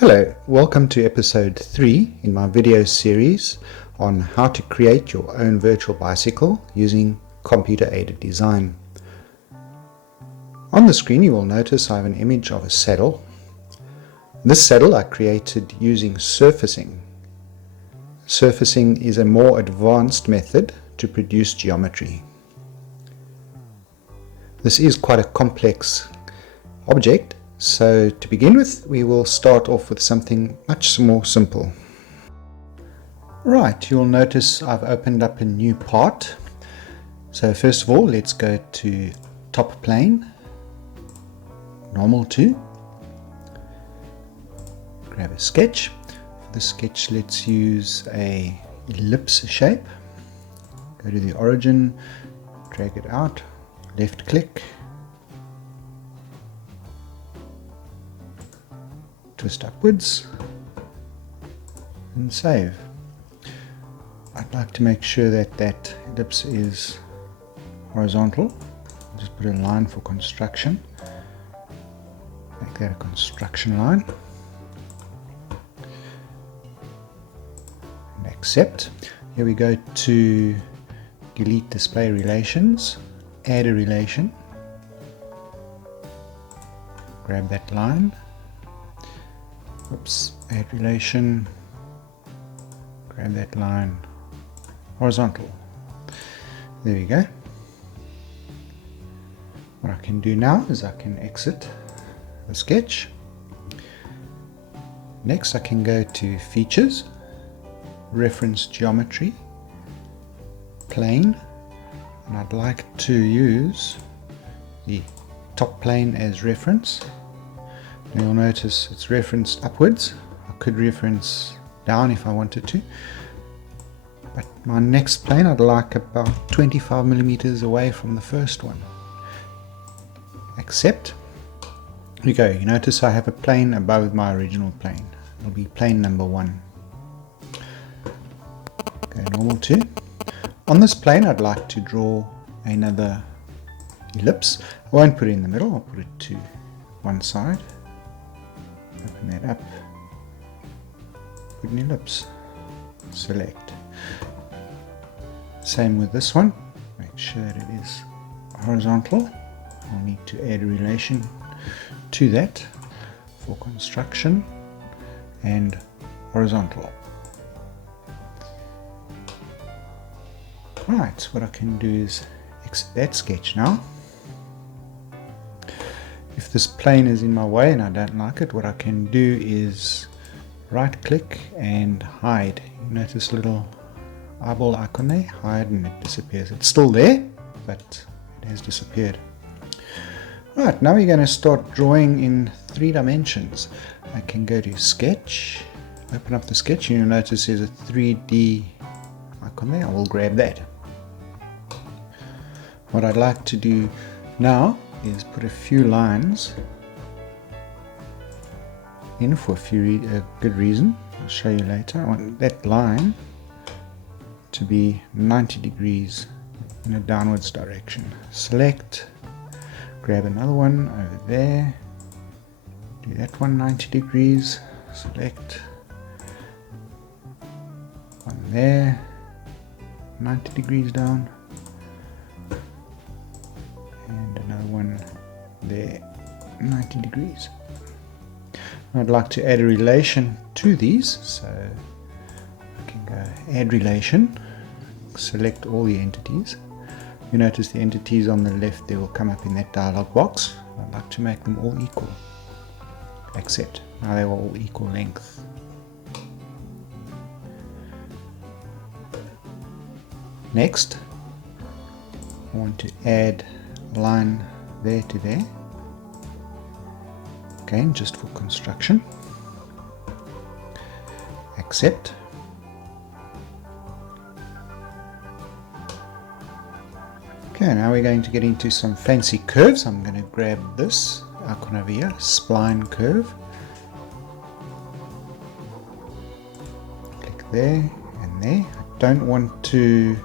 Hello, welcome to episode 3 in my video series on how to create your own virtual bicycle using computer-aided design. On the screen you will notice I have an image of a saddle. This saddle I created using surfacing. Surfacing is a more advanced method to produce geometry. This is quite a complex object, so to begin with we will start off with something much more simple. Right, you'll notice I've opened up a new part. So first of all, let's go to top plane, normal 2, grab a sketch. For the sketch let's use a ellipse shape. Go to the origin, drag it out, left click, twist upwards and save. I'd like to make sure that that ellipse is horizontal. I'll just put a line for construction. Make that a construction line. And accept. Here we go to delete display relations. Add a relation. Grab that line. Oops, add relation. Grab that line. Horizontal. There we go. What I can do now is I can exit the sketch. Next I can go to Features, Reference Geometry, Plane, and I'd like to use the top plane as reference. And you'll notice it's referenced upwards. I could reference down if I wanted to. But my next plane I'd like about 25 millimeters away from the first one. Accept. Here we go. You notice I have a plane above my original plane. It'll be plane number 1. Go normal 2. On this plane I'd like to draw another ellipse. I won't put it in the middle, I'll put it to one side. Open that up. Put an ellipse. Select. Same with this one. Make sure that it is horizontal. I'll need to add a relation to that for construction and horizontal. Right, what I can do is exit that sketch now. If this plane is in my way and I don't like it, what I can do is right click and hide. You notice a little eyeball icon there, hide, and it disappears. It's still there, but it has disappeared. Right, now we're going to start drawing in 3 dimensions. I can go to Sketch, open up the sketch, and you'll notice there's a 3D icon there. I will grab that. What I'd like to do now is put a few lines in for a good reason. I'll show you later. I want that line to be 90 degrees in a downwards direction. Select, grab another one over there, do that one 90 degrees, select one there, 90 degrees down, and another one there, 90 degrees. I'd like to add a relation to these, so I can go add relation, select all the entities. You notice the entities on the left, they will come up in that dialog box. I'd like to make them all equal. Accept. Now they are all equal length. Next, I want to add a line there to there. Again, just for construction. Accept. Okay, now we're going to get into some fancy curves. I'm going to grab this icon over here, spline curve. Click there and there. I don't want to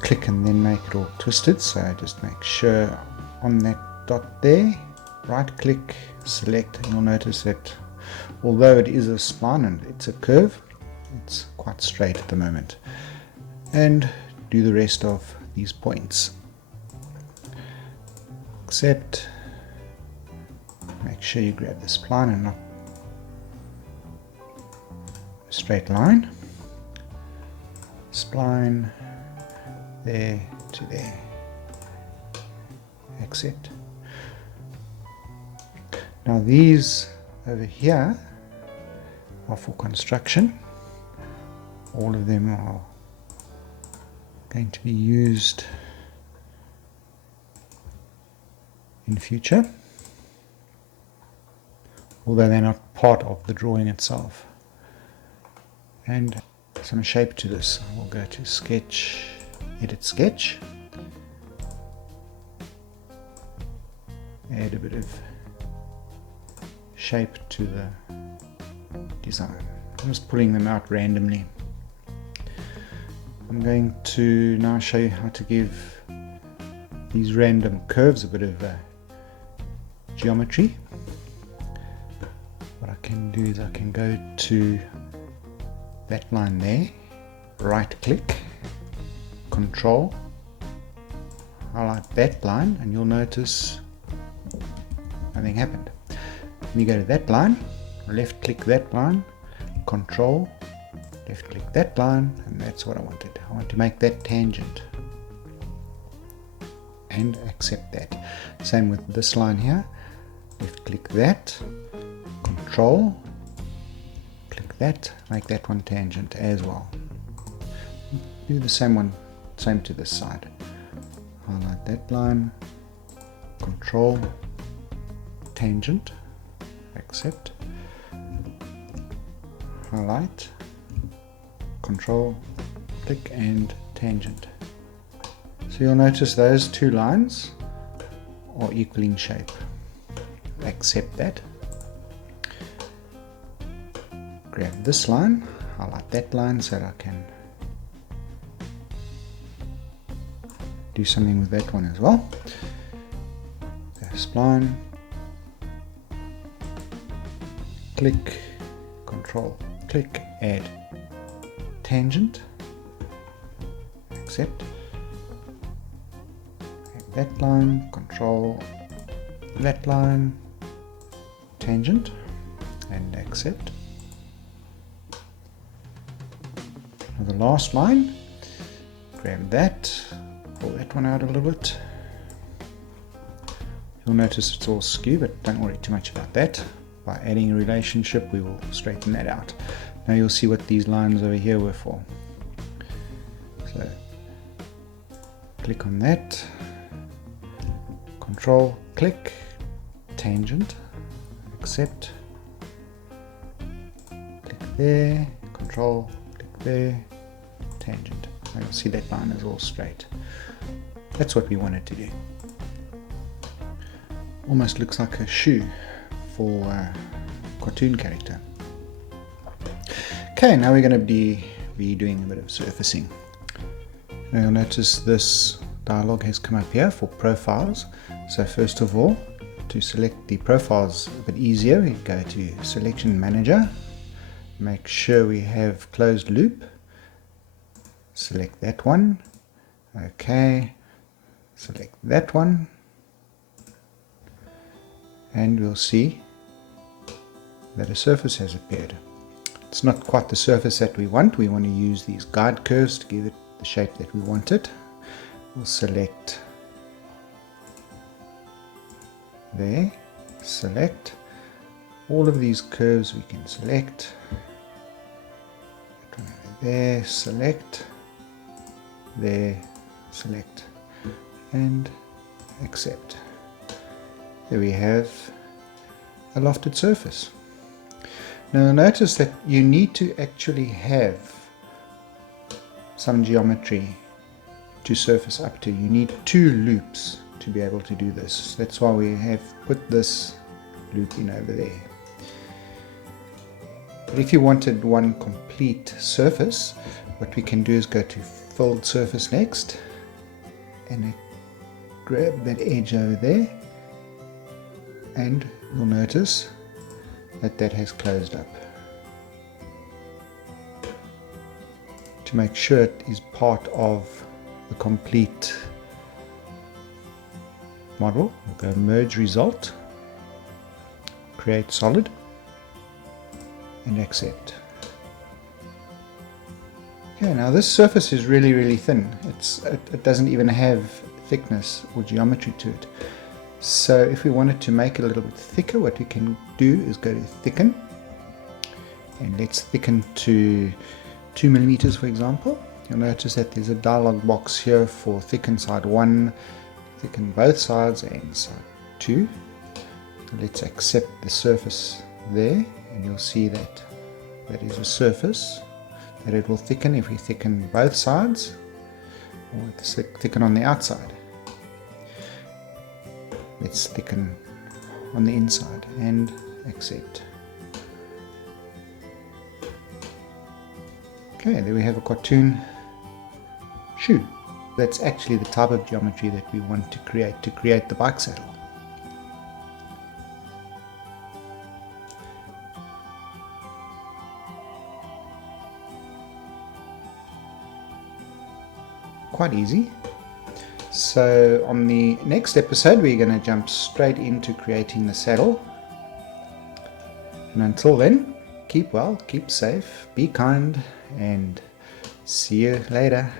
click and then make it all twisted, so just make sure on that dot there, right click, select, and you'll notice that although it is a spline and it's a curve, it's quite straight at the moment. And do the rest of these points. Except make sure you grab the spline and not a straight line. Spline there to there. Accept. Now these over here are for construction. All of them are going to be used in future, although they're not part of the drawing itself. And some shape to this. I will go to Sketch, Edit Sketch, add a bit of shape to the design. I'm just pulling them out randomly. I'm going to now show you how to give these random curves a bit of geometry. What I can do is I can go to that line there, right click, control, highlight that line, and you'll notice nothing happened. Then you go to that line, left click that line, control, left click that line, and that's what I wanted. I want to make that tangent and accept that. Same with this line here, left click that, control, click that, make that one tangent as well. Do the same to this side. Highlight that line, control, tangent, accept, highlight, control, click, and tangent. So you'll notice those two lines are equal in shape. Accept that. Grab this line, highlight that line so that I can do something with that one as well. Go spline, click, control, click, add tangent, accept, add that line, control that line, tangent, and accept. Now the last line, grab that, pull that one out a little bit. You'll notice it's all skew, but don't worry too much about that. By adding a relationship, we will straighten that out. Now you'll see what these lines over here were for. So click on that, control, click, tangent, accept, click there, control, click there, tangent. Now you'll see that line is all straight. That's what we wanted to do. Almost looks like a shoe for a cartoon character. Okay, now we're going to be doing a bit of surfacing. Now you'll notice this dialog has come up here for profiles. So first of all, to select the profiles a bit easier, we go to Selection Manager, make sure we have closed loop, select that one, okay, select that one, and we'll see that a surface has appeared. It's not quite the surface that we want. We want to use these guide curves to give it the shape that we want it. We'll select there, select all of these curves we can select, there, select, there, select, and accept. There we have a lofted surface. Now notice that you need to actually have some geometry to surface up to. You need two loops to be able to do this. That's why we have put this loop in over there. But if you wanted one complete surface, what we can do is go to Filled Surface next, and grab that edge over there, and you'll notice that has closed up. To make sure it is part of the complete model, we'll go merge result, create solid, and accept. Okay, now this surface is really thin. It doesn't even have thickness or geometry to it. So if we wanted to make it a little bit thicker, what we can do is go to thicken, and let's thicken to 2 millimeters, for example. You'll notice that there's a dialog box here for thicken side 1, thicken both sides, and side 2. Let's accept the surface there, and you'll see that that is a surface that it will thicken if we thicken both sides, or thicken on the outside. Let's thicken on the inside and accept. Okay, there we have a cartoon shoe. That's actually the type of geometry that we want to create the bike saddle. Quite easy. So on the next episode we're going to jump straight into creating the saddle, and until then, keep well, keep safe, be kind, and see you later.